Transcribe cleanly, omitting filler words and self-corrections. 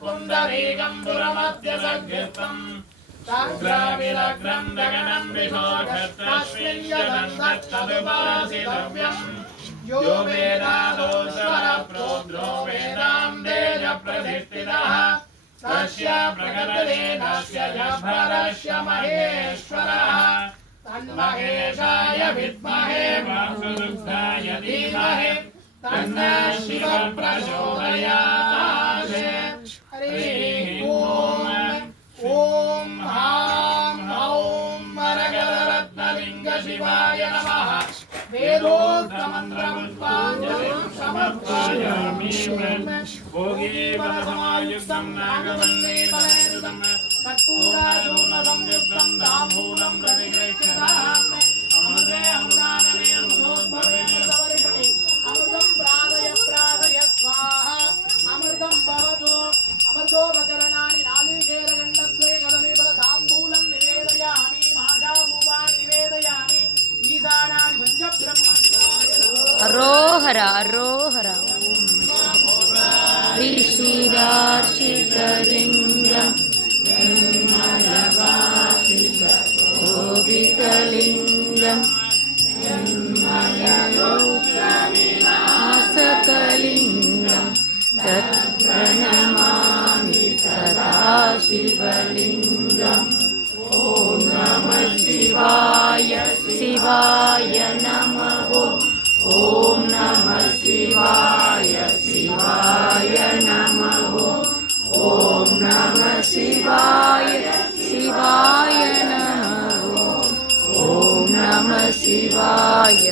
पुण्डरीकं पुरमध्यसग्रस्तम् शाग्राविलग्नं गगनं विशोषस्तस्मिन् यदं तत्तदुपासितव्यम् यो वेदादोस्वरप्रोद्रो वेदान्तेजप्रतिष्ठितः तस्य प्रकटतेनस्य जभरस्य महेश्वरः तन्महेशाय विद्महे वासुदेवाय धीमहि तन्नः शिवः प्रचोदयात्। हरिः ओम्। ॐ ह्रां ह्रौं वरगररत्नलिङ्ग शिवाय नमः। वेदोक्तमन्त्रपुष्पाञ्जलिं समर्पयामि। भोगीवरसमायुक्तं नागवल्लीफलैर्युतं कर्पूरारूपसंयुक्तं ताम्बूलं प्रतिगृह्यताम्। अमृते अमृतानने अमृतोद्भवे अमृतं प्रादय प्रादय स्वाहा। अमृतं भवतु अमृतोपकरणानि नालिकेरगण्डद्वये कदलीफलताम्बूलं निवेदयामि। महाशाभूपानि निवेदयामि। ईशानानि पञ्चब्रह्म अरोहरा अरोहरा ऋषिरार्चितलिङ्गं निर्मलवासितशोभितलिङ्गं निर्मललोकविनाशकलिङ्गं तत्प्रणमामि सदा शिवलिङ्गम्। ॐ नमः शिवाय शिवाय नमः। ॐ नमः शिवाय शिवाय नमः। ॐ नमः शिवाय शिवाय नमः। ॐ नमः शिवाय